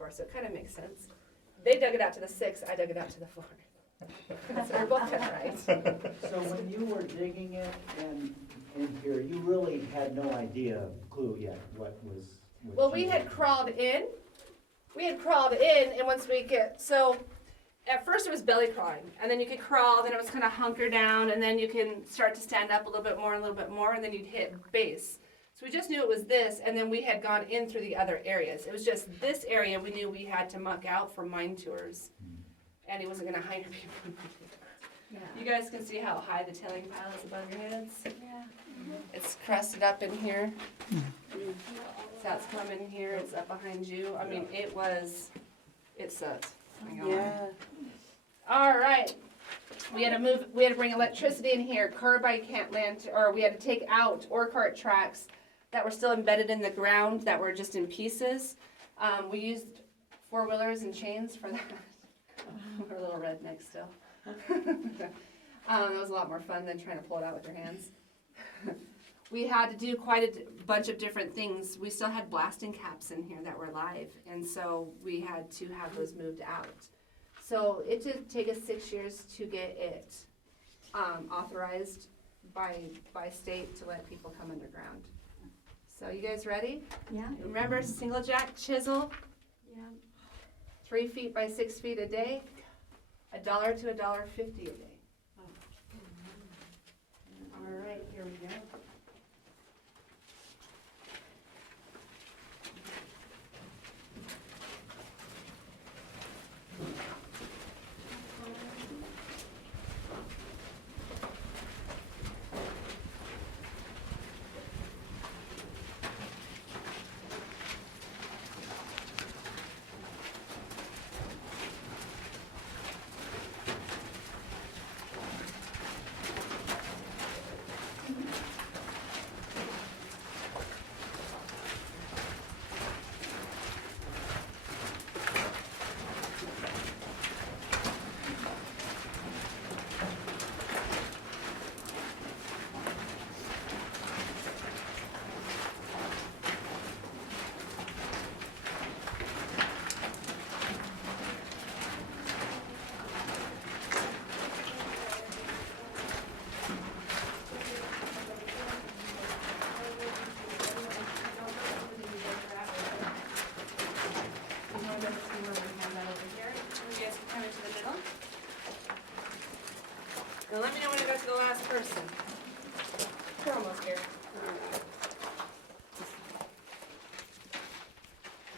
4, so it kind of makes sense. They dug it out to the 6, I dug it out to the 4. So we're both kind of right. So when you were digging it in here, you really had no clue yet what was. Well, we had crawled in. And once we so at first it was belly crawling, and then you could crawl, then it was kind of hunker down, and then you can start to stand up a little bit more, and then you'd hit base. So we just knew it was this, and then we had gone in through the other areas. It was just this area we knew we had to muck out for mine tours. And he wasn't going to hire people. Yeah. You guys can see how high the tailing pile is above your heads? Yeah. It's crusted up in here. So it's coming here, it's up behind you. I mean, it sucked. Yeah. All right. We had to bring electricity in here. Carbide can't land, or we had to take out ore cart tracks that were still embedded in the ground that were just in pieces. We used 4-wheelers and chains for that. We're a little redneck still. It was a lot more fun than trying to pull it out with your hands. We had to do quite a bunch of different things. We still had blasting caps in here that were live, and so we had to have those moved out. So it did take us 6 years to get it authorized by state to let people come underground. So you guys ready? Yeah. Remember single jack chisel? Yeah. 3 feet by 6 feet a day, $1 to $1.50 a day. Oh. All right, here we go. Now let me know when I got to the last person. We're almost here.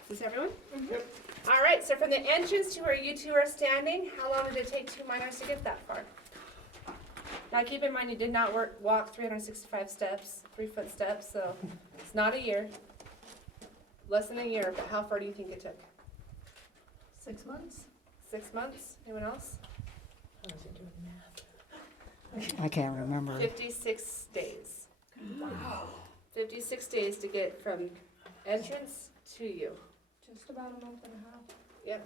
Is this everyone? Mm-hmm. Yep. All right, so from the entrance to where you two are standing, how long did it take 2 miners to get that far? Now keep in mind you did not walk 365 steps, 3-foot steps, so it's not a year. Less than a year, but how far do you think it took? 6 months. 6 months? Anyone else? I wasn't doing math. I can't remember. 56 days. Wow. 56 days to get from entrance to you. Just about a month and a half. Yeah,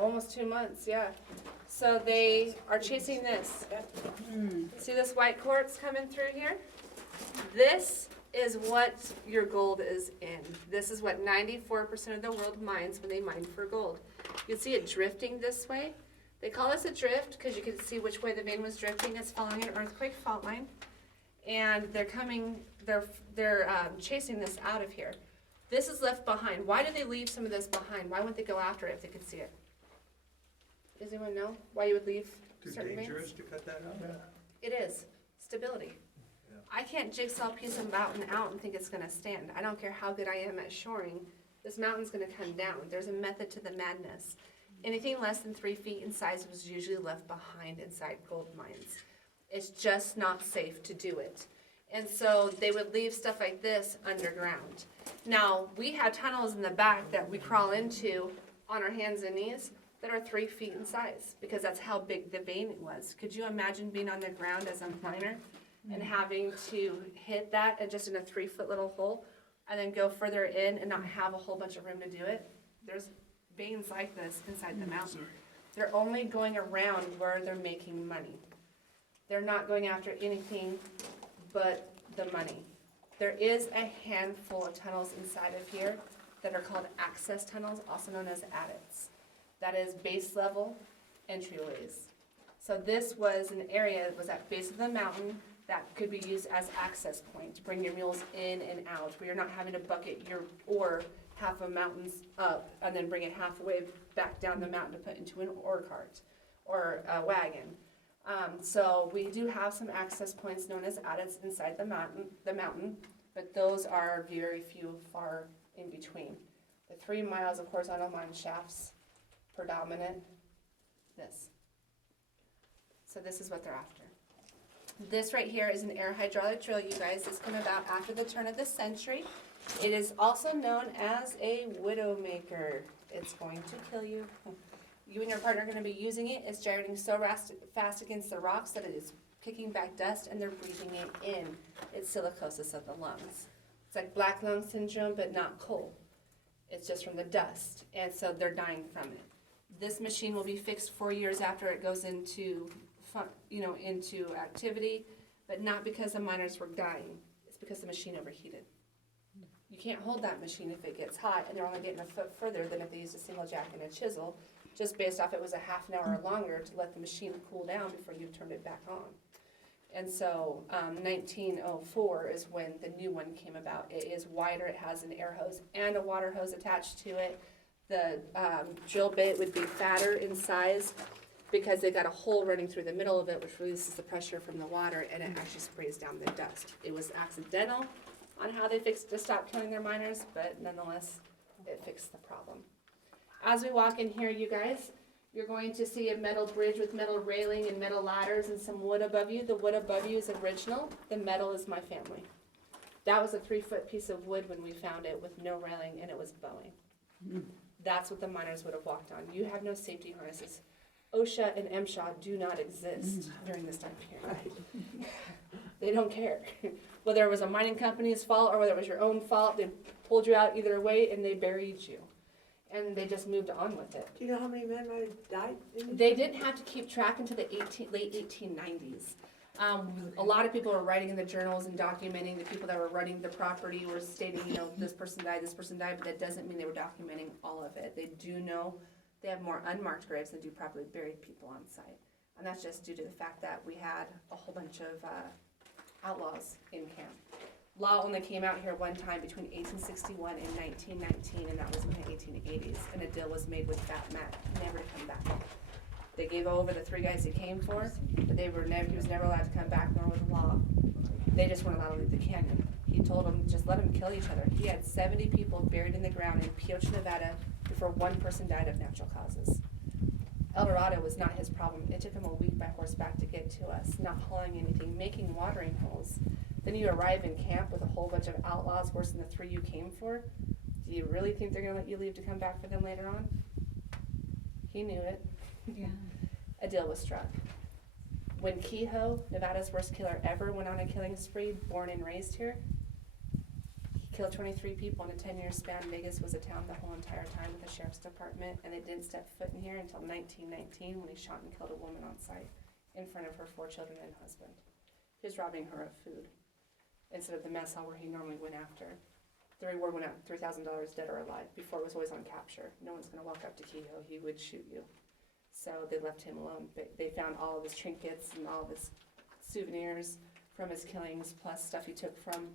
almost 2 months, yeah. So they are chasing this. See this white quartz coming through here? This is what your gold is in. This is what 94% of the world mines when they mine for gold. You can see it drifting this way. They call this a drift because you can see which way the vein was drifting. It's following an earthquake fault line. And they're chasing this out of here. This is left behind. Why did they leave some of this behind? Why wouldn't they go after it if they could see it? Does anyone know why you would leave certain veins? Too dangerous to cut that out? It is. Stability. Yeah. I can't jigsaw piece a mountain out and think it's going to stand. I don't care how good I am at shoring. This mountain's going to come down. There's a method to the madness. Anything less than 3 feet in size was usually left behind inside gold mines. It's just not safe to do it. And so they would leave stuff like this underground. Now, we have tunnels in the back that we crawl into on our hands and knees that are 3 feet in size because that's how big the vein was. Could you imagine being on the ground as a miner and having to hit that and just in a 3-foot little hole and then go further in and not have a whole bunch of room to do it? There's veins like this inside the mountain. They're only going around where they're making money. They're not going after anything but the money. There is a handful of tunnels inside of here that are called access tunnels, also known as adits. That is base level entryways. So this was an area that was at base of the mountain that could be used as access point to bring your mules in and out, where you're not having to bucket your ore half a mountains up and then bring it halfway back down the mountain to put into an ore cart or a wagon. So we do have some access points known as adits inside the mountain, but those are very few, far in between. The 3 miles of horizontal mine shafts, predominant, this. So this is what they're after. This right here is an air hydraulic drill, you guys. This came about after the turn of the century. It is also known as a widowmaker. It's going to kill you. You and your partner are going to be using it. It's gyrating so fast against the rocks that it is kicking back dust and they're breathing it in. It's silicosis of the lungs. It's like black lung syndrome, but not coal. It's just from the dust, and so they're dying from it. This machine will be fixed 4 years after it goes into into activity, but not because the miners were dying. It's because the machine overheated. You can't hold that machine if it gets hot, and they're only getting a foot further than if they used a single jack and a chisel, just based off it was a half an hour longer to let the machine cool down before you turned it back on. And so 1904 is when the new one came about. It is wider, it has an air hose and a water hose attached to it. The drill bit would be fatter in size because they got a hole running through the middle of it, which releases the pressure from the water, and it actually sprays down the dust. It was accidental on how they fixed to stop killing their miners, but nonetheless, it fixed the problem. As we walk in here, you guys, you're going to see a metal bridge with metal railing and metal ladders and some wood above you. The wood above you is original. The metal is my family. That was a 3-foot piece of wood when we found it with no railing, and it was bowing. That's what the miners would have walked on. You have no safety harnesses. OSHA and MSHA do not exist during this time period. They don't care. Whether it was a mining company's fault or whether it was your own fault, they pulled you out either way and they buried you. And they just moved on with it. Do you know how many men might have died? They didn't have to keep track until the late 1890s. A lot of people were writing in the journals and documenting. The people that were running the property were stating, this person died, but that doesn't mean they were documenting all of it. They do know they have more unmarked graves than do properly buried people on site. And that's just due to the fact that we had a whole bunch of outlaws in camp. Law only came out here one time between 1861 and 1919, and that was in the 1880s. And a deal was made with Fat Matt, never to come back. They gave over the 3 guys he came for, but he was never allowed to come back, nor was the law. They just weren't allowed to leave the canyon. He told them, just let them kill each other. He had 70 people buried in the ground in Pioche, Nevada, before one person died of natural causes. Eldorado was not his problem. It took him a week by horseback to get to us, not hauling anything, making watering holes. Then you arrive in camp with a whole bunch of outlaws, worse than the 3 you came for. Do you really think they're going to let you leave to come back for them later on? He knew it. Yeah. A deal was struck. When Kehoe, Nevada's worst killer ever, went on a killing spree, born and raised here, he killed 23 people in a 10-year span. Vegas was a town the whole entire time with the sheriff's department, and they didn't step foot in here until 1919 when he shot and killed a woman on site in front of her 4 children and husband. He was robbing her of food instead of the mess hall where he normally went after. The reward went out $3,000 dead or alive. Before it was always on capture. No one's going to walk up to Kehoe. He would shoot you. So they left him alone. They found all of his trinkets and all of his souvenirs from his killings, plus stuff he took from,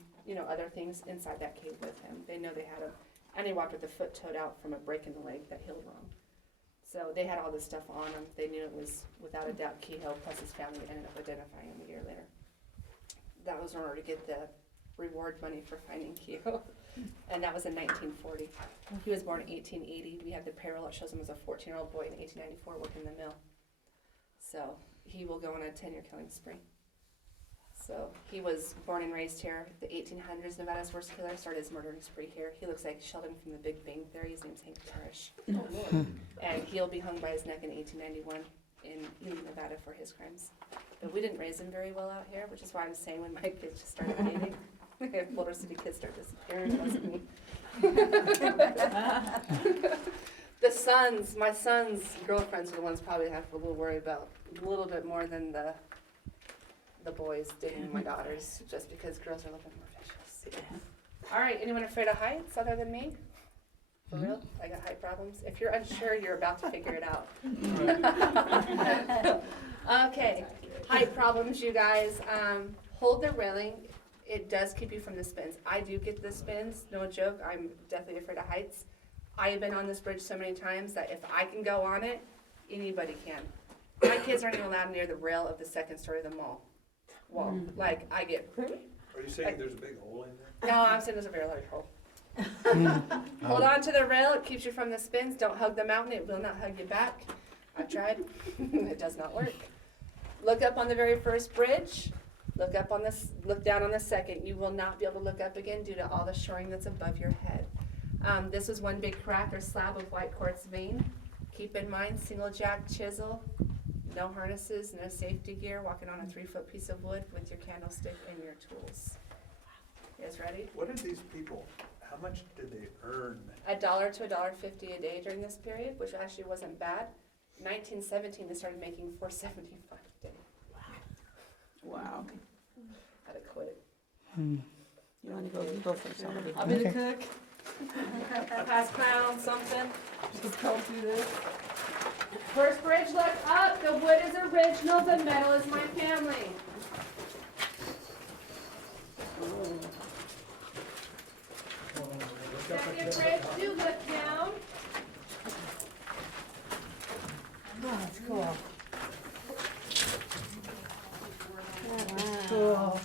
other things inside that cave with him. They know they had him. And he walked with the foot toed out from a break in the leg that healed wrong. So they had all this stuff on him. They knew it was, without a doubt, Kehoe, plus his family ended up identifying him a year later. That was in order to get the reward money for finding Kehoe. And that was in 1940. He was born in 1880. We have the payroll that shows him as a 14-year-old boy in 1894 working the mill. So he will go on a 10-year killing spree. So he was born and raised here. The 1800s, Nevada's worst killer started his murdering spree here. He looks like Sheldon from the Big Bang Theory. His name's Hank Parrish. Oh, Lord. And he'll be hung by his neck in 1891 in Ely, Nevada for his crimes. But we didn't raise him very well out here, which is why I'm saying when my kids just started dating, if Boulder City kids start disappearing, it wasn't me. My son's girlfriends are the ones probably have a little worry about a little bit more than the boys dating my daughters, just because girls are a little bit more vicious. All right, anyone afraid of heights other than me? For real? I got height problems. If you're unsure, you're about to figure it out. Okay, height problems, you guys. Hold the railing. It does keep you from the spins. I do get the spins, no joke. I'm definitely afraid of heights. I have been on this bridge so many times that if I can go on it, anybody can. My kids aren't even allowed near the rail of the second story of the mall wall. Like, I get, Are you saying there's a big hole in there? no, I'm saying there's a very large hole. Hold on to the rail, it keeps you from the spins. Don't hug the mountain, it will not hug you back. I've tried, it does not work. Look up on the very first bridge, look down on the second. You will not be able to look up again due to all the shoring that's above your head. This was one big crack or slab of white quartz vein. Keep in mind, single jack chisel, no harnesses, no safety gear, walking on a 3-foot piece of wood with your candlestick and your tools. You guys ready? What did these people, how much did they earn? $1 to $1.50 a day during this period, which actually wasn't bad. 1917, they started making $4.75 a day. Wow. Had to quit. You wanna go for somebody? I'll be the cook. Pass crown, something. Just go through this. First bridge, look up. The wood is original. The metal is my family. Second bridge, do look down. Oh, that's cool. Cool.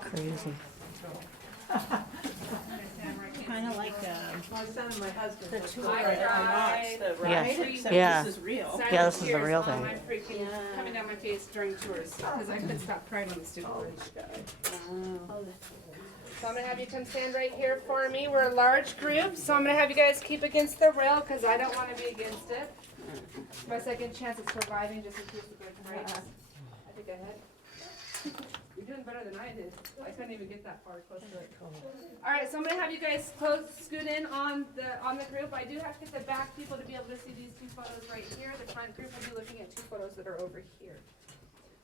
Crazy. Kinda like, My son and my husband. the tour I at tried. the Yeah. ride, except Yeah. this is real. Silent Yeah, this is the tears real on thing. my freaking Yeah. coming down my face during tours because I couldn't stop crying on the stupid bridge. Wow. So I'm gonna have you come stand right here for me. We're a large group, so I'm gonna have you guys keep against the rail because I don't want to be against it. My second chance at surviving just in case the bridge breaks. I think I had. You're doing better than I did. I couldn't even get that far close to it. All right, so I'm gonna have you guys scoot in on the group. I do have to get the back people to be able to see these two photos right here. The front group will be looking at two photos that are over here.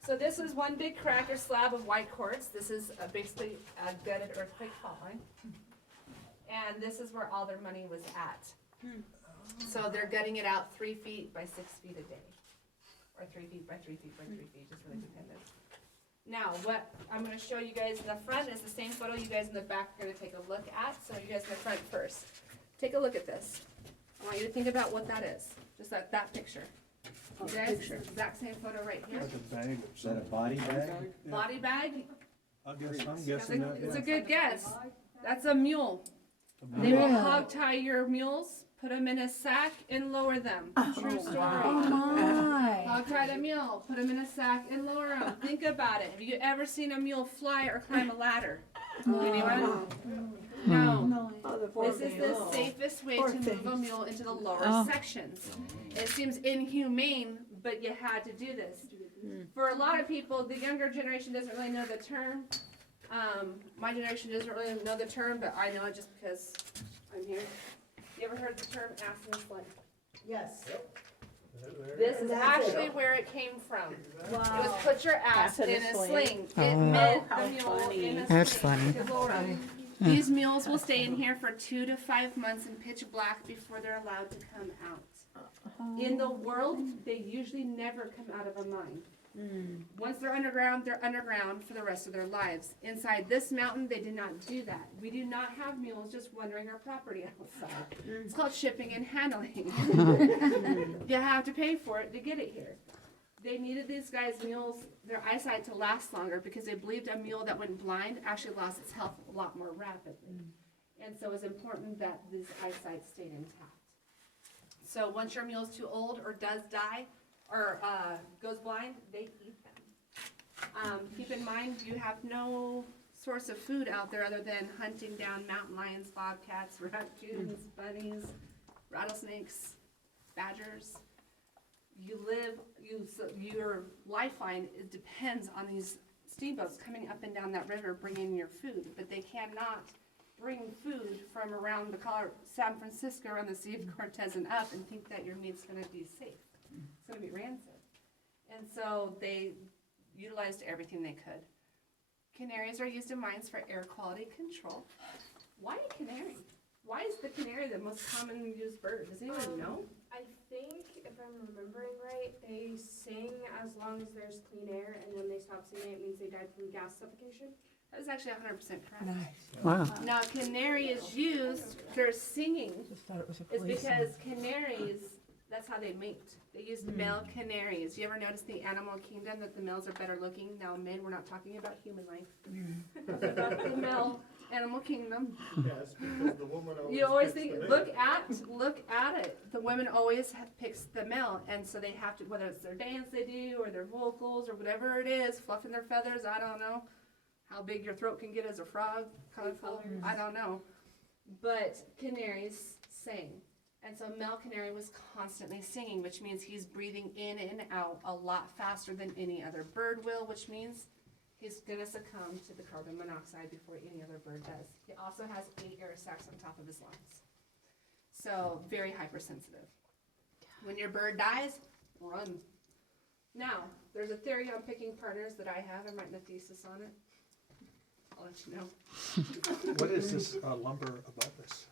So this is one big crack or slab of white quartz. This is basically a gutted earthquake fault line. And this is where all their money was at. So they're gutting it out 3 feet by 6 feet a day. Or 3 feet by 3 feet by 3 feet, just really dependent. Now, what I'm gonna show you guys in the front is the same photo you guys in the back are gonna take a look at. So you guys in the front first. Take a look at this. I want you to think about what that is. Just that picture. You guys, exact same photo right here. Like a bag Is that a body bag? Body bag, I'm guessing it's a good guess. That's a mule. They will hog tie your mules, put them in a sack, and lower them. True story. My. Hog tie the mule, put them in a sack, and lower them. Think about it. Have you ever seen a mule fly or climb a ladder? Anyone? No. This is the safest way to move a mule into the lower sections. It seems inhumane, but you had to do this. For a lot of people, the younger generation doesn't really know the term. My generation doesn't really know the term, but I know it just because I'm here. You ever heard the term ass in a sling? Yes. This is actually where it came from. It was put your ass in a sling. It meant the How mule funny. in a That's sling. funny. to lower it. These mules will stay in here for 2 to 5 months in pitch black before they're allowed to come out. In the world, they usually never come out of a mine. Once they're underground for the rest of their lives. Inside this mountain, they did not do that. We do not have mules just wandering our property outside. It's called shipping and handling. You have to pay for it to get it here. They needed these guys' mules, their eyesight to last longer because they believed a mule that went blind actually lost its health a lot more rapidly. And so it's important that this eyesight stayed intact. So once your mule's too old or does die or goes blind, they eat them. Keep in mind, you have no source of food out there other than hunting down mountain lions, bobcats, raccoons, bunnies, rattlesnakes, badgers. Your lifeline depends on these steamboats coming up and down that river bringing your food, but they cannot bring food from around the San Francisco, around the Sea of Cortez and up and think that your meat's gonna be safe. It's gonna be rancid. And so they utilized everything they could. Canaries are used in mines for air quality control. Why a canary? Why is the canary the most common used bird? Does anyone know? I think, if I'm remembering right, they sing as long as there's clean air, and when they stop singing, it means they died from gas suffocation. That is actually 100% correct. Nice. Wow. Now, canary is used, their singing Just thought it was a is policeman. because canaries, that's how they mate. They use male canaries. You ever notice the animal kingdom that the males are better looking? Now, men, we're not talking about human life. We're about the male animal kingdom. Yes, because the woman always. You always picks think, the look male. at it. The women always picks the male, and so they have to, whether it's their dance they do, or their vocals, or whatever it is, fluffing their feathers, I don't know. How big your throat can get as a frog, colorful, I don't know. But canaries sing. And so male canary was constantly singing, which means he's breathing in and out a lot faster than any other bird will, which means he's gonna succumb to the carbon monoxide before any other bird does. He also has 8 air sacs on top of his lungs. So very hypersensitive. When your bird dies, run. Now, there's a theory on picking partners that I have. I'm writing a thesis on it. I'll let you know. What is this lumber above us?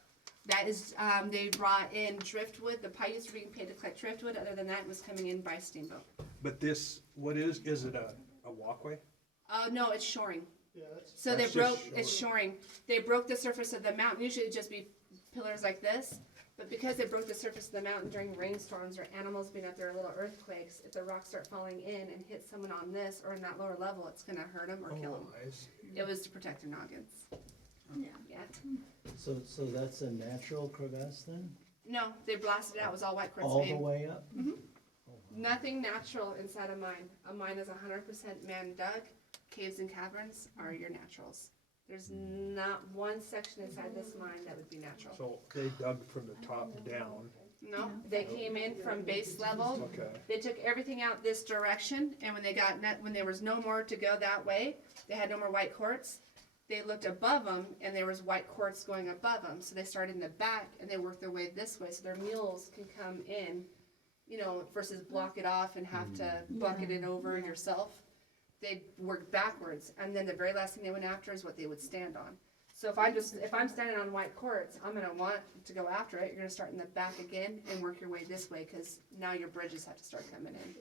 That is, they brought in driftwood. The Paiutes were being paid to collect driftwood. Other than that, it was coming in by steamboat. But this, what is it a walkway? No, it's shoring. Yeah, that's. So they That's broke, just it's shoring. They broke the surface of the mountain. Usually it'd just be pillars like this. But because they broke the surface of the mountain during rainstorms or animals being up there or little earthquakes, if the rocks start falling in and hit someone on this or in that lower level, it's gonna hurt them or kill them. I see. It was to protect their noggins. Yeah. So that's a natural crevasse then? No, they blasted it out. It was all white quartz All the vein. way up? Nothing natural inside a mine. A mine is 100% man dug. Caves and caverns are your naturals. There's not one section inside this mine that would be natural. So they dug from the top down. No, they came in from base level. Okay. They took everything out this direction, and when there was no more to go that way, they had no more white quartz. They looked above them, and there was white quartz going above them. So they started in the back, and they worked their way this way, so their mules can come in, versus block it off and have to bucket it over yourself. They worked backwards, and then the very last thing they went after is what they would stand on. So if I'm standing on white quartz, I'm gonna want to go after it. You're gonna start in the back again and work your way this way, because now your bridges have to start coming in.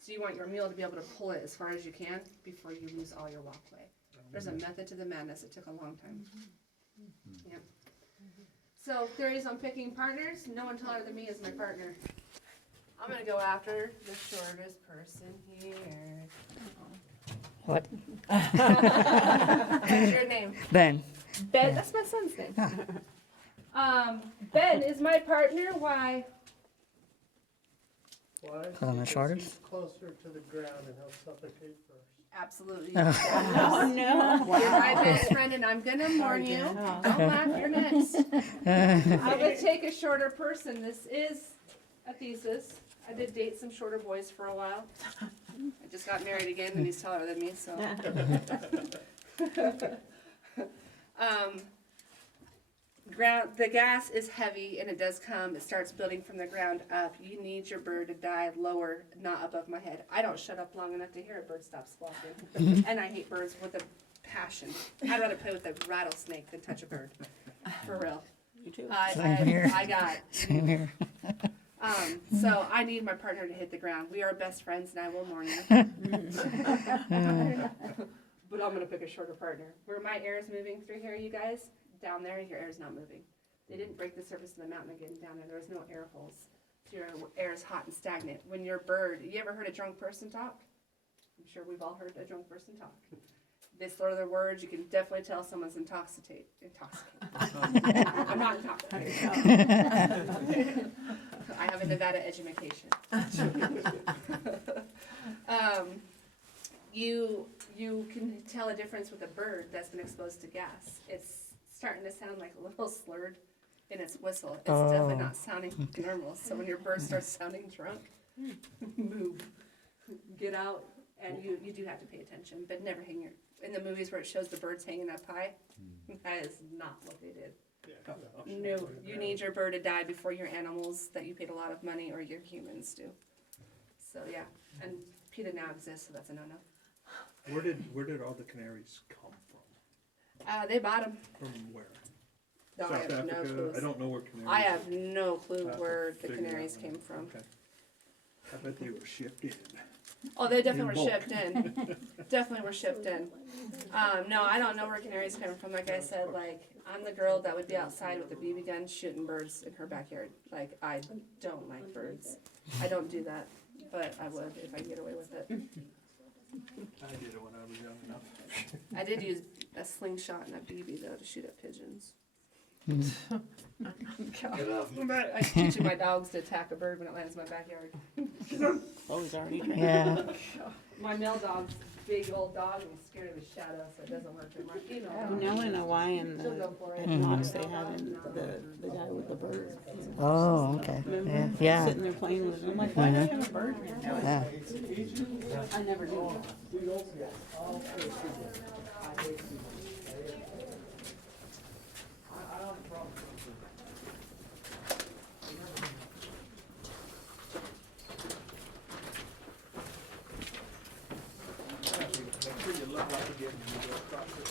So you want your mule to be able to pull it as far as you can before you lose all your walkway. There's a method to the madness. It took a long time. Yep. So theories on picking partners. No one taller than me is my partner. I'm gonna go after the shortest person here. What? What's your name? Ben. Ben. That's my son's name. Ben is my partner. Why? Why? I'm the Because shortest? he's closer to the ground and he'll suffocate first. Absolutely. Oh, no. You're my best friend, and I'm gonna warn you. Don't laugh. You're next. I would take a shorter person. This is a thesis. I did date some shorter boys for a while. I just got married again, and he's taller than me, so. The gas is heavy, and it does come. It starts building from the ground up. You need your bird to die lower, not above my head. I don't shut up long enough to hear a bird stop squawking, and I hate birds with a passion. I'd rather play with a rattlesnake than touch a bird, for real. You too. Same here. I got. Same here. So I need my partner to hit the ground. We are best friends, and I will warn you. But I'm gonna pick a shorter partner. Where my air is moving through here, you guys, down there, your air is not moving. They didn't break the surface of the mountain again down there. There was no air holes. So your air is hot and stagnant. When your bird, you ever heard a drunk person talk? I'm sure we've all heard a drunk person talk. They slur their words. You can definitely tell someone's intoxicated. I'm not intoxicated. I have a Nevada education. You can tell a difference with a bird that's been exposed to gas. It's starting to sound like a little slurred in its whistle. It's definitely not sounding normal. So when your bird starts sounding drunk, move, get out, and you do have to pay attention, but never hang your. In the movies where it shows the birds hanging up high, that is not what they did. Yeah, No, you need your bird to die before your animals that you paid a lot of money or your humans do. So yeah, and PETA now exists, so that's a no-no. Where did all the canaries come from? They bought them. From where? No, I South have no Africa, clue. I don't know where Canary. I have no clue Have to where the figure canaries that came one from. out. Okay. I bet they were shipped in. Oh, they definitely In were bulk. shipped in. Definitely were shipped in. No, I don't know where canaries come from. Like I said, like, I'm the girl that would be outside with a BB gun shooting birds in her backyard. Like, I don't like birds. I don't do that, but I would if I could get away with it. I did it when I was young enough. I did use a slingshot and a BB though to shoot at pigeons. Get off my back. I was teaching my dogs to attack a bird when it lands in my backyard. Oh, he's already trained. Yeah. My male dog's a big old dog and he's scared of his shadow, so it doesn't work. My female You dog, know in Hawaii and she'll the go for it. at Knox they have in the guy with the bird. Oh, okay. Remember? Yeah. Sitting there playing with it. I'm like, why do you have a bird here? Yeah. I never knew. Make sure you look like again when you go across it.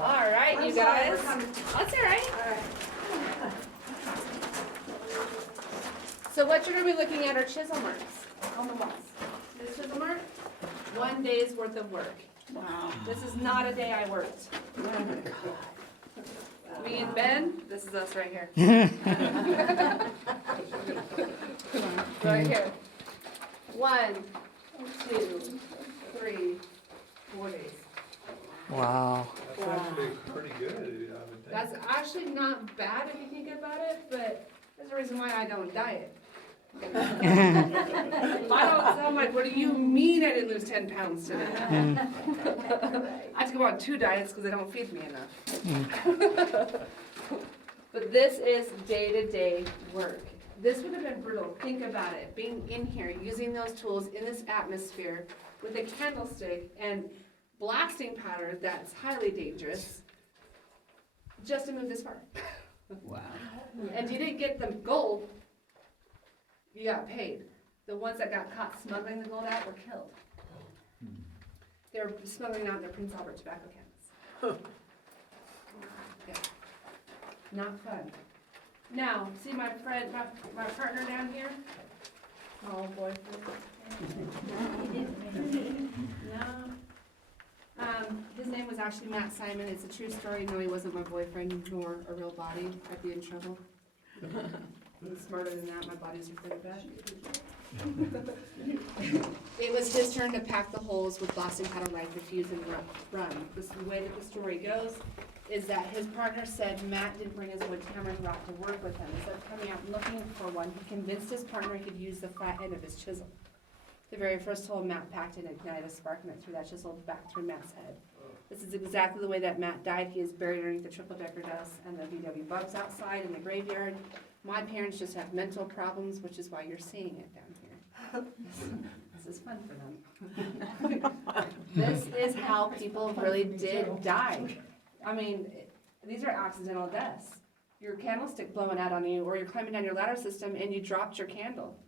All right, you guys. That's all right. So what you're gonna be looking at are chisel marks on the walls. This chisel mark, 1 day's worth of work. Wow. This is not a day I worked. Me and Ben, this is us right here. Right here. 1, 2, 3, 4 days. Wow. That's actually pretty good, I would think. That's actually not bad if you think about it, but there's a reason why I don't diet. If I don't, I'm like, what do you mean I didn't lose 10 pounds today? I have to go on 2 diets because they don't feed me enough. But this is day-to-day work. This would have been brutal. Think about it, being in here, using those tools in this atmosphere with a candlestick and blasting powder that's highly dangerous just to move this far. Wow. And you didn't get the gold, you got paid. The ones that got caught smuggling the gold out were killed. They were smuggling out their Prince Albert tobacco cans. Yeah. Not fun. Now, see my friend, my partner down here? My old boyfriend. No. His name was actually Matt Simon. It's a true story. No, he wasn't my boyfriend nor a real body. I'd be in trouble. I'm smarter than that. My body's pretty bad. It was his turn to pack the holes with blasting powder, light, defuse, and run. The way that the story goes is that his partner said Matt didn't bring his wood hammer and rock to work with him. Instead of coming out and looking for one, he convinced his partner he could use the flat end of his chisel. The very first hole Matt packed in ignited a spark and it threw that chisel back through Matt's head. This is exactly the way that Matt died. He is buried underneath the triple-decker dust and the VW bugs outside in the graveyard. My parents just have mental problems, which is why you're seeing it down here. This is fun for them. This is how people really did die. I mean, these are accidental deaths. Your candlestick blowing out on you, or you're climbing down your ladder system and you dropped your candle.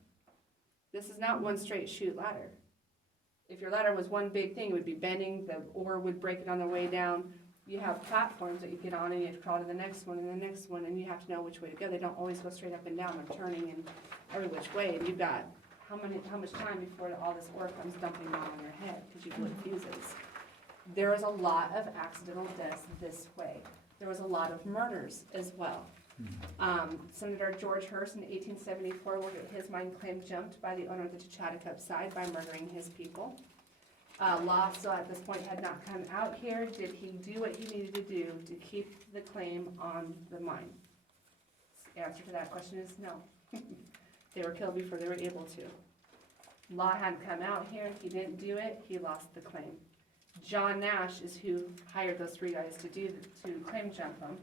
This is not one straight shoot ladder. If your ladder was one big thing, it would be bending, the ore would break it on the way down. You have platforms that you get on and you have to crawl to the next one and the next one, and you have to know which way to go. They don't always go straight up and down, they're turning in every which way, and you've got how much time before all this ore comes dumping down on your head because you blew fuses. There is a lot of accidental deaths this way. There was a lot of murders as well. Senator George Hearst in 1874 will get his mine claim jumped by the owner of the Techatticup side by murdering his people. Law still at this point had not come out here. Did he do what he needed to do to keep the claim on the mine? Answer to that question is no. They were killed before they were able to. Law hadn't come out here, he didn't do it, he lost the claim. John Nash is who hired those 3 guys to claim jump him.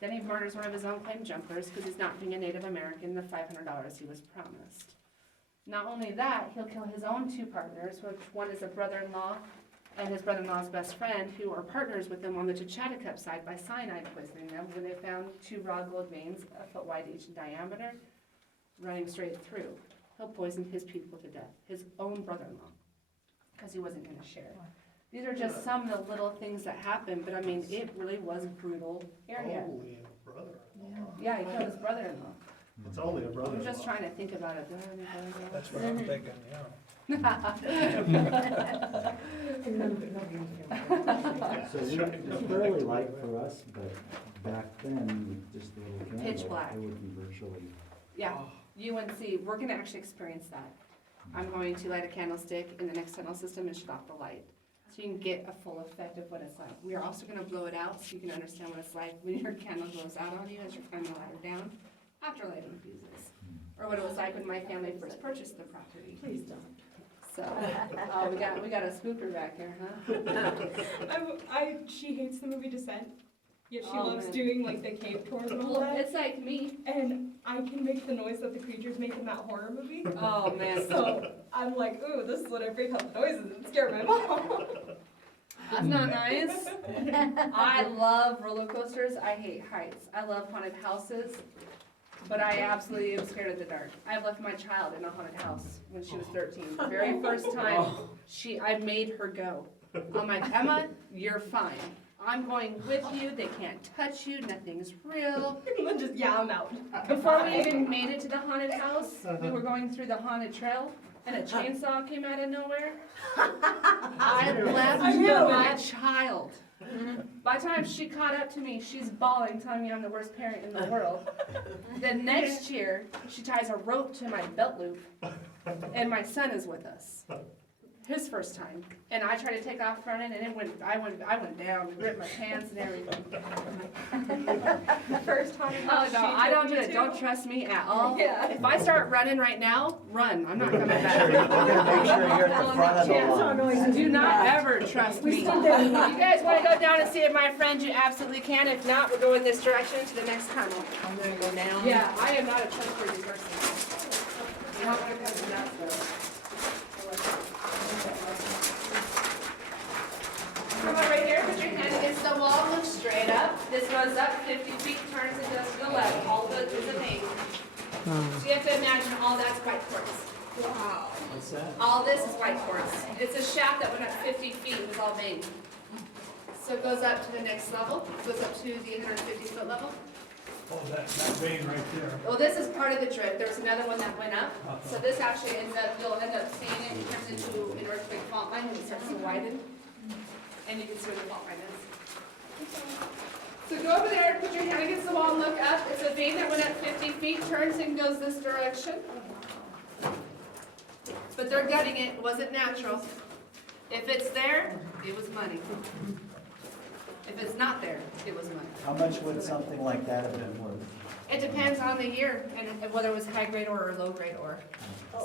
Then he murders one of his own claim jumpers because he's not being a Native American, the $500 he was promised. Not only that, he'll kill his own 2 partners, which one is a brother-in-law and his brother-in-law's best friend, who are partners with him on the Techatticup side by cyanide poisoning them, when they found 2 raw gold veins, a foot wide each in diameter, running straight through. He'll poison his people to death, his own brother-in-law, because he wasn't gonna share. These are just some of the little things that happen, but I mean, it really was a brutal area. Holy brother-in-law. Yeah, he killed his brother-in-law. It's only a brother-in-law. I'm just trying to think about it. Do I have any brother-in-laws? That's what I'm thinking, yeah. So it's fairly light for us, but back then, with just a little candle. Pitch black. It would be virtually. Yeah, UNC, we're gonna actually experience that. I'm going to light a candlestick in the next tunnel system and shut off the light. So you can get a full effect of what it's like. We are also gonna blow it out so you can understand what it's like when your candle goes out on you as you're climbing the ladder down after lighting fuses. Or what it was like when my family first purchased the property. Please don't. So, oh, we got a spooker back here, huh? She hates the movie Descent, yet she Oh, loves man. doing like the cave tours and all Well, that. it's like me. And I can make the noise that the creatures make in that horror movie. Oh, man. So I'm like, ooh, this is what I break out the noises and scare my mom. That's not nice. I love roller coasters. I hate heights. I love haunted houses, but I absolutely am scared of the dark. I've left my child in a haunted house when she was 13. The very first time I made her go. I'm like, Emma, you're fine. I'm going with you. They can't touch you. Nothing's real. And then just, yeah, I'm out. Before we even made it to the haunted house, we were going through the haunted trail, and a chainsaw came out of nowhere. I left my child. By the time she caught up to me, she's bawling, telling me I'm the worst parent in the world. The next year, she ties a rope to my belt loop, and my son is with us. His first time, and I tried to take off running, and I went down, ripped my pants and everything. The first time. Oh no, I don't do it. Don't trust me at all. Yeah. If I start running right now, run. I'm not coming back. We're gonna make sure you're at the front of the line. Do not ever trust me. If you guys want to go down and see if my friend, you absolutely can. If not, we're going this direction to the next tunnel. I'm gonna go down. Yeah, I am not a trustworthy person. You don't want to come to that though. Come on right here, put your hand against the wall, look straight up. This goes up 50 feet, turns and goes to the left. All of it is a vein. So you have to imagine all that's white quartz. Wow. What's that? All this is white quartz. It's a shaft that went up 50 feet, it was all vein. So it goes up to the next level, it goes up to the 150-foot level. Oh, that vein right there. Well, this is part of the drift. There was another one that went up. So this actually ends up, you'll end up seeing it, it turns into an earthquake fault line when it starts to widen. And you can see where the fault line is. So go over there, put your hand against the wall and look up. It's a vein that went up 50 feet, turns and goes this direction. But they're gutting it, it wasn't natural. If it's there, it was money. If it's not there, it was money. How much would something like that have been worth? It depends on the year and whether it was high grade ore or low grade ore.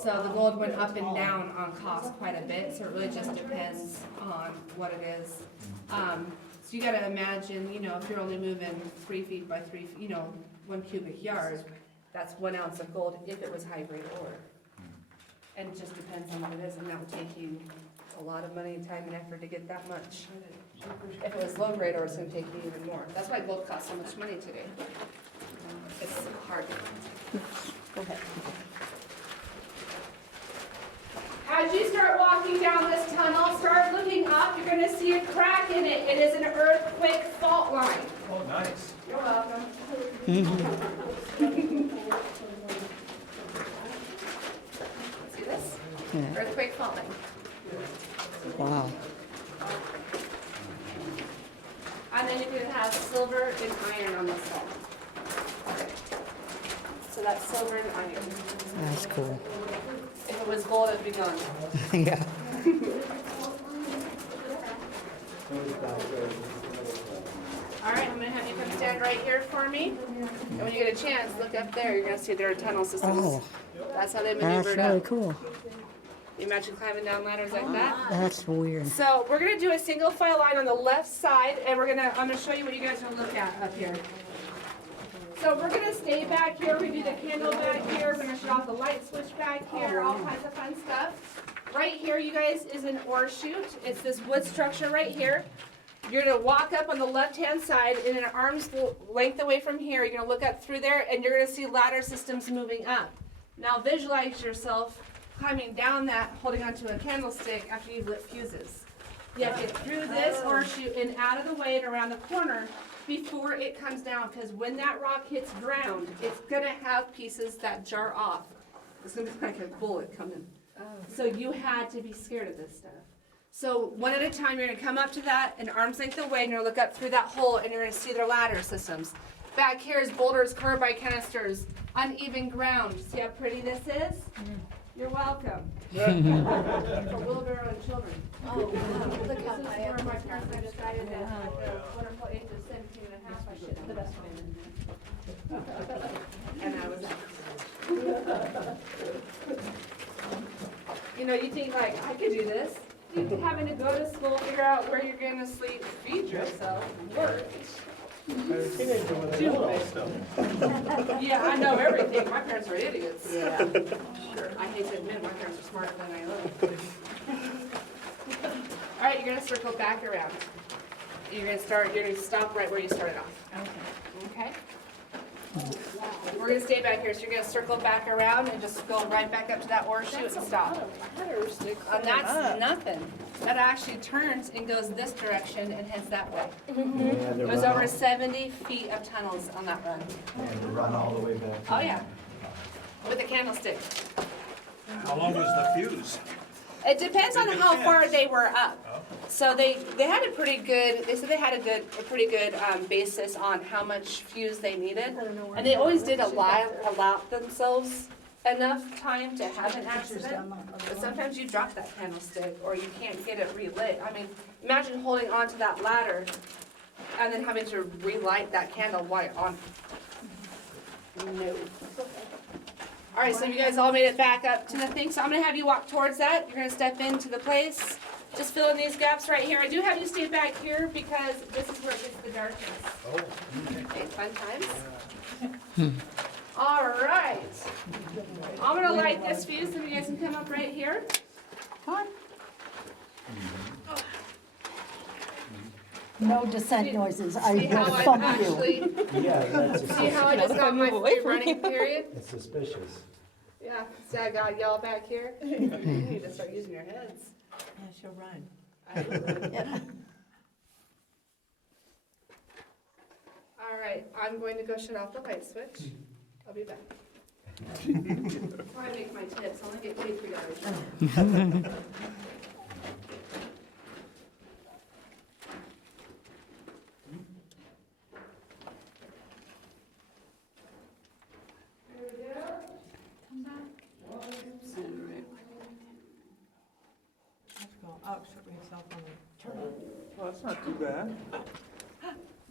So the gold went up and down on cost quite a bit, so it really just depends on what it is. So you gotta imagine, you know, if you're only moving 3 feet by 3 feet, you know, 1 cubic yard, that's 1 ounce of gold if it was high grade ore. And it just depends on what it is, and that would take you a lot of money, time, and effort to get that much. If it was low grade ore, it's gonna take you even more. That's why gold costs so much money today. It's hard to find. Go ahead. As you start walking down this tunnel, start looking up, you're gonna see a crack in it. It is an earthquake fault line. Oh, nice. You're welcome. See this? Yeah. Earthquake fault line. Wow. And then you can have silver and iron on this side. So that's silver and iron. That's cool. If it was gold, it'd be gone. Yeah. back there. All right, I'm gonna have you come stand right here for me. And when you get a chance, look up there. You're gonna see there are tunnel systems. Oh, That's how they that's maneuvered really up. cool. You imagine climbing down ladders like that? That's weird. So we're gonna do a single file line on the left side, and I'm gonna show you what you guys are gonna look at up here. So we're gonna stay back here. We do the candle back here. We're gonna shut off the light switch back here. All kinds of fun stuff. Right here, you guys, is an ore chute. It's this wood structure right here. You're gonna walk up on the left-hand side, and an arm's length away from here, you're gonna look up through there, and you're gonna see ladder systems moving up. Now visualize yourself climbing down that, holding onto a candlestick after you've lit fuses. You have to get through this ore chute and out of the way and around the corner before it comes down, because when that rock hits ground, it's gonna have pieces that jar off. It's gonna be like a bullet coming. So you had to be scared of this stuff. So one at a time, you're gonna come up to that, an arm's length away, and you're gonna look up through that hole, and you're gonna see their ladder systems. Back here is boulders, carbide canisters, uneven ground. See how pretty this is? You're welcome. For wheelbarrow and children. Oh, wow. Look how This is high where up. my parents and I decided that at the wonderful age of 17 and a half, I should have the best man in there. And I was You know, you think like, I could do this. You having to go to school, figure out where you're gonna sleep, feed yourself, work. Teenager with a know stuff. Yeah, I know everything. My parents were idiots. Yeah. Sure. I hate to admit, my parents are smarter than I look. All right, you're gonna circle back around. You're gonna stop right where you started off. Okay? We're gonna stay back here, so you're gonna circle back around and just go right back up to that ore chute and stop. And that's nothing. That actually turns and goes this direction and heads that way. It was over 70 feet of tunnels on that run. And run all the way back. Oh, yeah. With a candlestick. How long was the fuse? It depends on how far they were up. So they had a pretty good, they said they had a pretty good basis on how much fuse they needed. And they always did allow themselves enough time to have an accident. But sometimes you drop that candlestick or you can't get it relit. I mean, imagine holding onto that ladder and then having to relight that candle while you're on. No. All right, so you guys all made it back up to the thing. So I'm gonna have you walk towards that. You're gonna step into the place. Just fill in these gaps right here. I do have you stay back here because this is where it gets the darkest. Oh. Okay, fun times. All right. I'm gonna light this fuse so you guys can come up right here. No descent noises. I See how will I thump you. actually, Yeah, that's see how I just got my running period? it's suspicious. Yeah, see I got y'all back here? You need to start using your heads. Yeah, she'll run. All right, I'm going to go shut off the light switch. I'll be back. That's why I make my tips. I only get paid $3. There we go. Let's go. Oh, shut myself on the turn. Well, that's not too bad.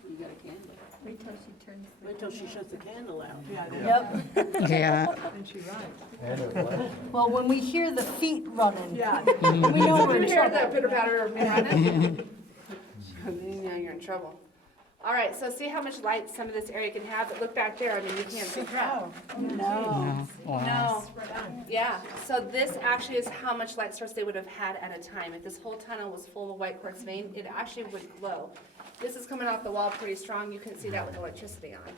You got a candle. Wait till she turns. Wait till she shuts the candle out. Yeah, Yeah. yep. Yeah. And she runs. And it was. Well, when we hear the feet running. Yeah. We know You we're can in hear the trouble. pitter patter of me running. Yeah, you're in trouble. All right, so see how much light some of this area can have, but look back there, I mean, you can't see crap. No. No. Wow. No, yeah, so this actually is how much light source they would have had at a time. If this whole tunnel was full of white quartz vein, it actually would glow. This is coming off the wall pretty strong, you can see that with electricity on.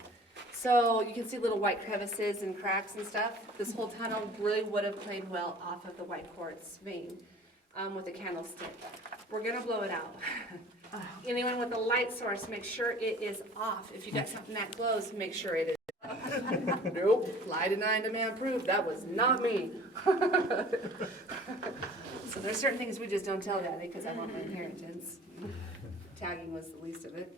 So you can see little white crevices and cracks and stuff. This whole tunnel really would have played well off of the white quartz vein with a candlestick. We're gonna blow it out. Anyone with a light source, make sure it is off. If you got something that glows, make sure it is. Nope, lie denied, demand proof, that was not me. So there's certain things we just don't tell Daddy because I want my inheritance. Tagging was the least of it.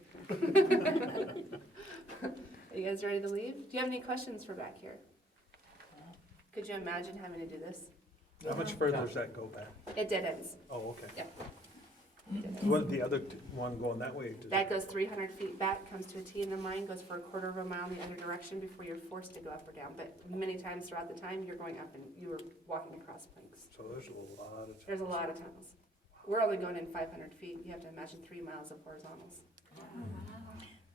Are you guys ready to leave? Do you have any questions for back here? Could you imagine having to do this? How much further does that go back? It dead ends. Oh, okay. What, the other one going that way? does That it- goes 300 feet back, comes to a T in the mine, goes for a quarter of a mile in the other direction before you're forced to go up or down. But many times throughout the time, you're going up and you are walking across planks. So there's a lot of. There's a lot of tunnels. We're only going in 500 feet. You have to imagine 3 miles of horizontals.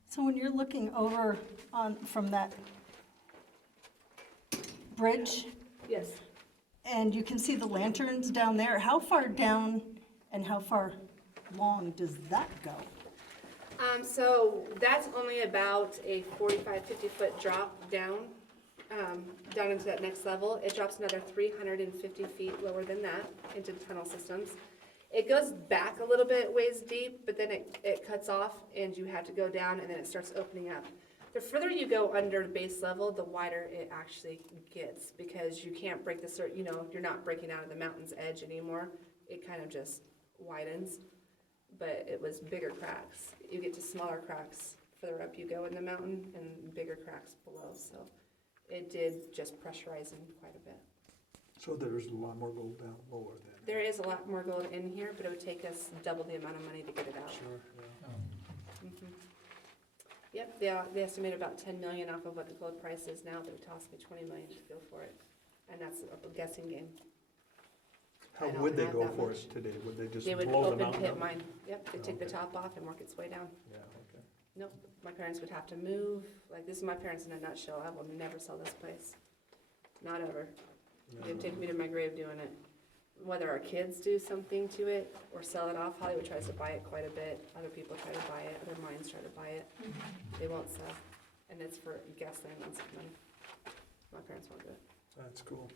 So when you're looking over on, from that bridge, Yes. and you can see the lanterns down there, how far down and how far long does that go? So that's only about a 45, 50-foot drop down, down into that next level. It drops another 350 feet lower than that into the tunnel systems. It goes back a little bit ways deep, but then it cuts off and you have to go down and then it starts opening up. The further you go under base level, the wider it actually gets because you can't break the, you're not breaking out of the mountain's edge anymore. It kind of just widens, but it was bigger cracks. You get to smaller cracks further up you go in the mountain and bigger cracks below. So it did just pressurize in quite a bit. So there's a lot more gold down lower then? There is a lot more gold in here, but it would take us double the amount of money to get it out. Sure, yeah. Mhm. Yep, they estimate about 10 million off of what the gold price is now. They would toss me 20 million to go for it, and that's a guessing game. How I don't would they have go that for much. it today? Would they just They would blow the open mountain pit up? mine. Yep, they take the Okay. top off and work its way down. Yeah, okay. Nope, my parents would have to move. Like, this is my parents in a nutshell. I will never sell this place. Not ever. They'd take me to my grave doing it. Whether our kids do something to it or sell it off, Hollywood tries to buy it quite a bit. Other people try to buy it, other mines try to buy it. They won't sell. And it's for gasoline and some money. My parents won't do it. That's cool.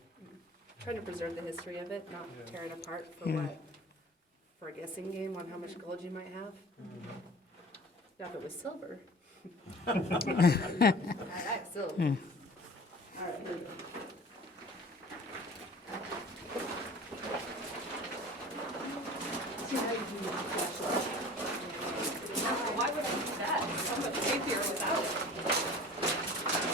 Trying to preserve the history of it, not Yeah. tear it apart for what? For a guessing game on how much gold you might have? Now, if it was silver. I like silver. All right, here we go. Why would I do that? It's so much easier without it.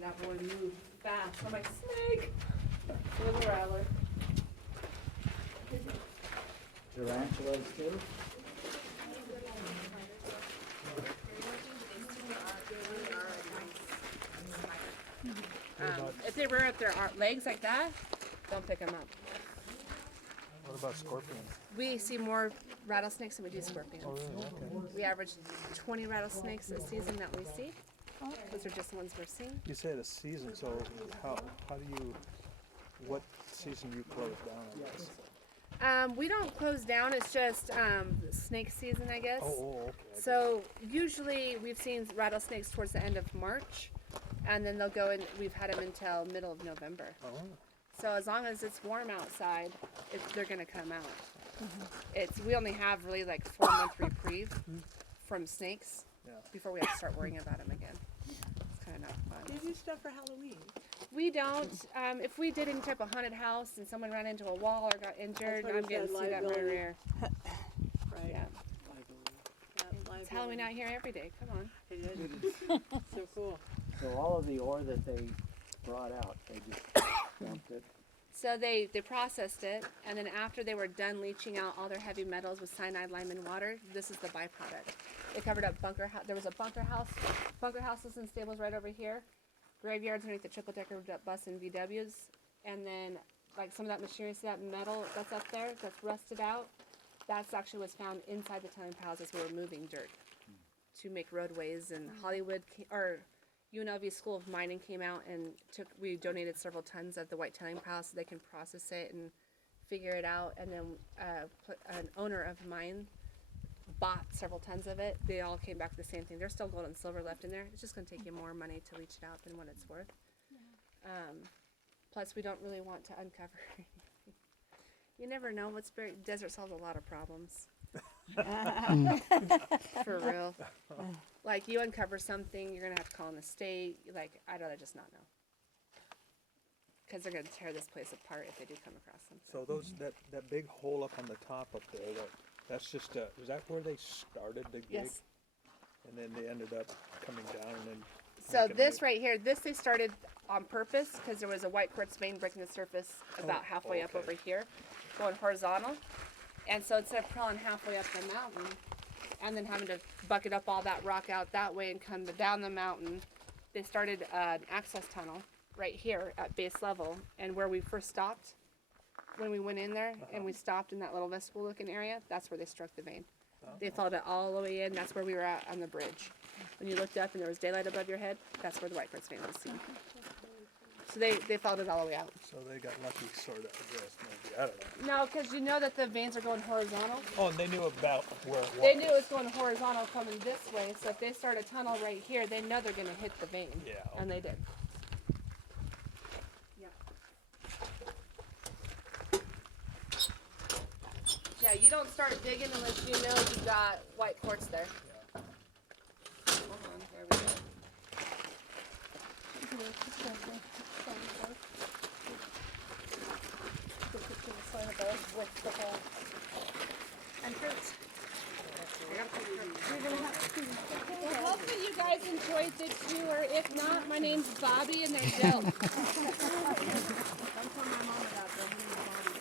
That boy moved fast. I'm like, snake! Little rattler. Tarantulas too? If they were at their legs like that, don't pick them up. What about scorpions? We see more rattlesnakes than we do scorpions. Oh, really? Okay. We average 20 rattlesnakes a season that we see. Those are just the ones we're seeing. You say the season, so how do you, what season do you close down, I guess? We don't close down. It's just snake season, I guess. Oh, okay. So usually we've seen rattlesnakes towards the end of March, and then they'll go in. We've had them until middle of November. Oh, So as long as it's warm outside, they're gonna come out. We only have really like 4-month reprieve from snakes Yeah. before we have to start worrying about them again. It's kind of not fun. They do stuff for Halloween. We don't. If we did any type of haunted house and someone ran into a wall or got injured, what I'm it getting said, sued at my liability. rear. Right. Yeah. Yeah, It's Halloween out here every day. Come on. It is. So cool. So all of the ore that they brought out, they just dumped it? So they processed it, and then after they were done leaching out all their heavy metals with cyanide, lime, and water, this is the byproduct. They covered up there was a bunker houses and stables right over here, graveyards underneath the triple-decker bus and VWs, and then like some of that machinery, so that metal that's up there that's rusted out, that's actually was found inside the tailing piles as we were moving dirt to make roadways. And UNLV School of Mining came out and we donated several tons of the white tailing pile so they can process it and figure it out. And then an owner of mine bought several tons of it. They all came back with the same thing. There's still gold and silver left in there. It's just going to take you more money to leach it out than what it's worth. Plus, we don't really want to uncover anything. You never know what's buried. Desert solves a lot of problems. For real. Like, you uncover something, you're gonna have to call in the state. Like, I'd rather just not know. Because they're gonna tear this place apart if they do come across something. So that big hole up on the top up there, that's just is that where they started to dig? Yes. And then they ended up coming down and then. So making this it- right here, they started on purpose because there was a white quartz vein breaking the surface about halfway up okay. over here, going horizontal. And so instead of crawling halfway up the mountain and then having to bucket up all that rock out that way and come down the mountain, they started an access tunnel right here at base level. And where we first stopped, when we went in there and we stopped in that little vestibule looking area, that's where they struck the vein. They followed it all the way in. That's where we were at on the bridge. When you looked up and there was daylight above your head, that's where the white quartz vein was seen. So they followed it all the way out. So they got lucky, sort of, I guess, maybe. I don't know. No, because you know that the veins are going horizontal. Oh, and they knew about where it was. They knew it was going horizontal coming this way, so if they start a tunnel right here, they know they're going to hit the vein. Yeah. And they did. Yeah. Yeah, you don't start digging unless you know you've got white quartz there. Hold on, there we go. With the whole entrance. Well, hopefully you guys enjoyed the tour. If not, my name's Bobby and they're Jill. Don't tell my mom about that. Her name's Bobby.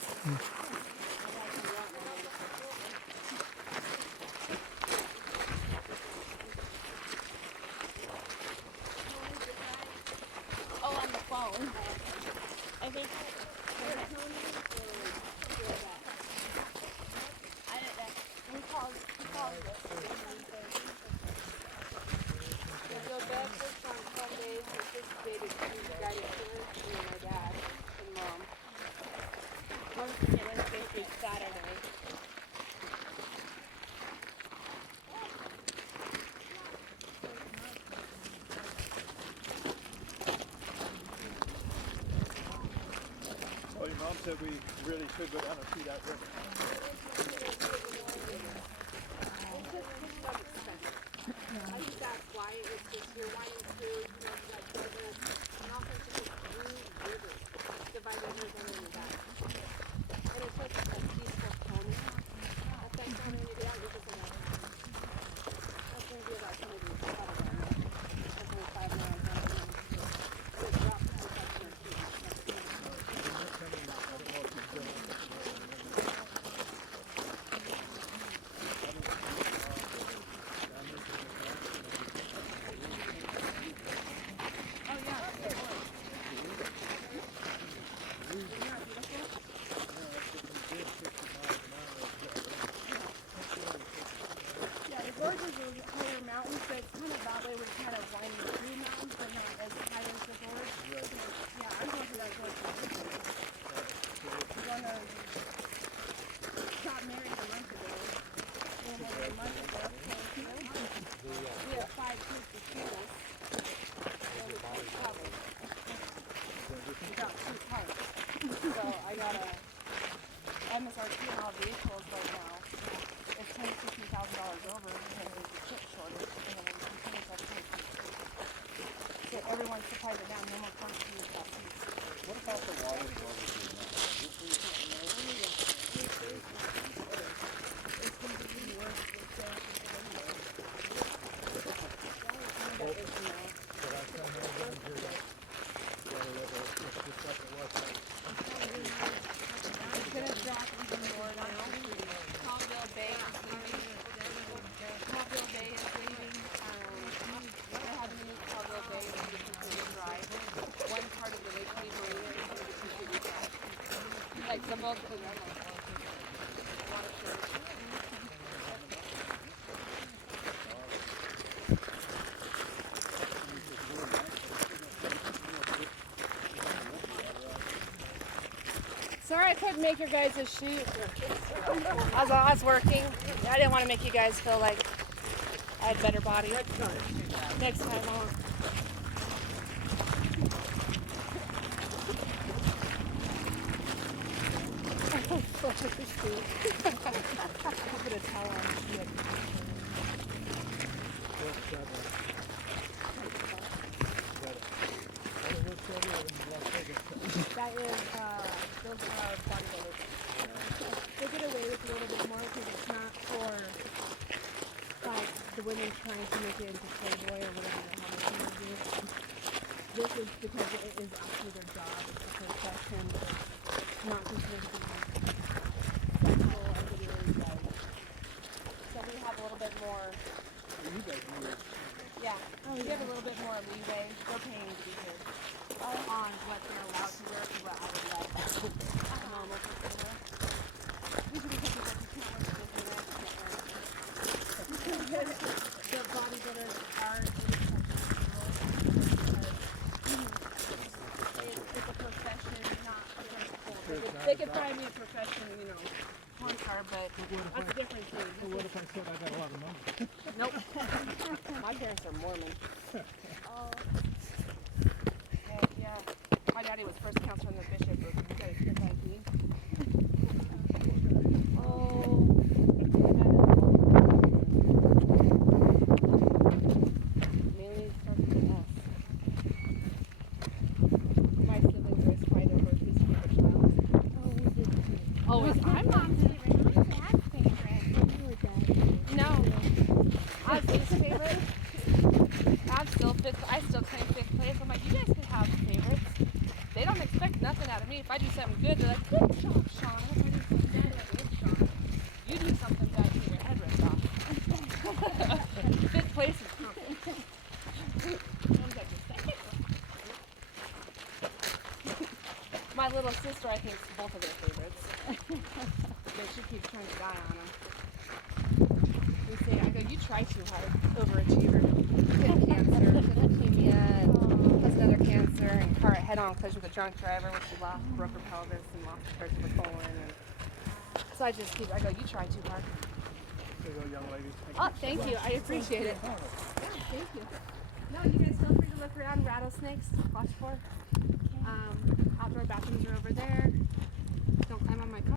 Oh, on the phone. I think. Go back this on Sundays, participated in guided tours, and then my dad and mom. Wednesday through Saturday. Well, your mom said we really should go down and see that river. I think that's why it's just you're wanting to, like desert, and also to just blue rivers, divide the river in the back. And it's such a peaceful calming effect on it. Yeah, it's just like that's going to be about somebody who's got it on it. That's only 5 miles out. So it drops to the gorges are higher mountains, so it's kind of that way we're kind of winding through mountains, but not as high as the gorge. Right. So, yeah, I'm going to that gorge. We're gonna got married a month ago. We have 5 kids to school. So we can't travel. got 2 parts. So I got a MSRP on all vehicles right now. It's $10,000-$15,000 over because there's a chip shortage, and then we continue to have to pay fees. So everyone supplies it down, no more parts to use that piece. What about the water flow? It's gonna drop even more now. Caldwell Bay is leaving. Caldwell Bay is leaving. They're having to move Caldwell Bay to be completely dry. One part of the Lake Marina is going to be completely dry. Like the bulk of the water shortage. Sorry I couldn't make your guys' shoot. I was working. I didn't want to make you guys feel like I had better body. Next time I won't. I'll put a towel on. That is, those are bodybuilders. They get away with a little bit more because it's not for, like, the women trying to make it into Playboy or whatever the hell they're trying to do. This is because it is actually their job. It's a profession. It's not considered to be sexual as it is, like. So we have a little bit more. Yeah, we have a little bit more leeway. We're paying to be here on what they're allowed to wear and what I would like a normal person to wear. Usually because people who can't wear the the bodybuilders are it's a profession, not a principle. They could find me a profession, you know, porn star, but that's a different thing. Well, what if I said I got a lot of money? Nope. My parents are Mormon. Oh. Heck yeah. My daddy was first counselor in the bishop. You got a kid like me. Oh. Mainly starts with an S. My siblings always fight over who's favorite child. Oh, we did too. Always. I'm mom's favorite. I'm dad's favorite. You were dad's favorite. No. I was his favorite. I still claim 5th place. I'm like, you guys can have favorites. They don't expect nothing out of me. If I do something good, they're like, good job, Sean. If I do something bad, they're like, good, Sean. You do something bad, you get your head ripped off. 5th place is perfect. One's like the 2nd. My little sister, I think, is both of their favorites. But she keeps trying to die on them. I go, you try too hard, overachiever. She had cancer, she had leukemia, and has another cancer, and car head-on collision with a drunk driver, which she lost, broke her pelvis, and lost parts of her colon. And so I go, you try too hard. There you go, young lady. Oh, thank you. I appreciate it. Yeah, thank you. No, you guys feel free to look around. Rattlesnakes, watch for. Outdoor bathrooms are over there. Don't climb on my car.